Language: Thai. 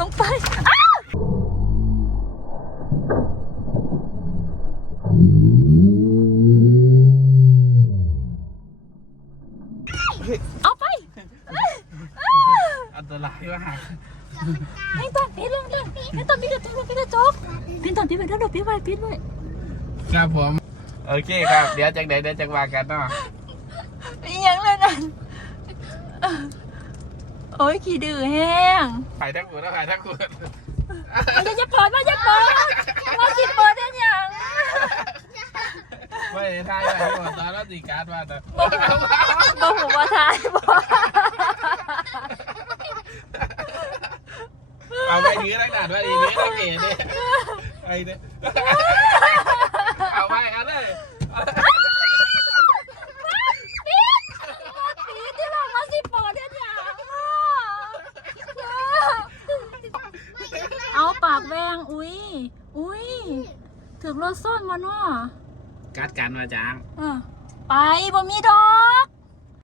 ลงไปอ้าวเอาไปอันตรายมากเพนตอนปิดลงเลยเพนตอนปิดกระจกปิดกระจกเพนตอนปิดไปแล้วปิดไว้ปิดไว้ครับผม โอเคครับ เดี๋ยวจากไหนเดี๋ยวจากว่ากันเนาะอีหยังเลยนั่น โอ้ยขี้ดื้อแห้งถ่ายทั้งคู่นะถ่ายทั้งคู่อย่าจะเปิดมาอย่าเปิดมาสิเปิดได้ยังไม่ถ่ายอะไรหมดตอนนั้นสีการ์ดมาแต่บ่หูว่าทายบ่เอาไปถือตั้งด่านไว้ดีนี้ตั้งเกศดิไอ้เนี่ยเอาไปเอาเลยเอาเลย ปีที่เรามาสิเปิดได้ยังเอาปากแวงอุ้ยอุ้ยถึงรถส้นมาเนาะกัดกันมาจ้างเออไปบ่มีดอก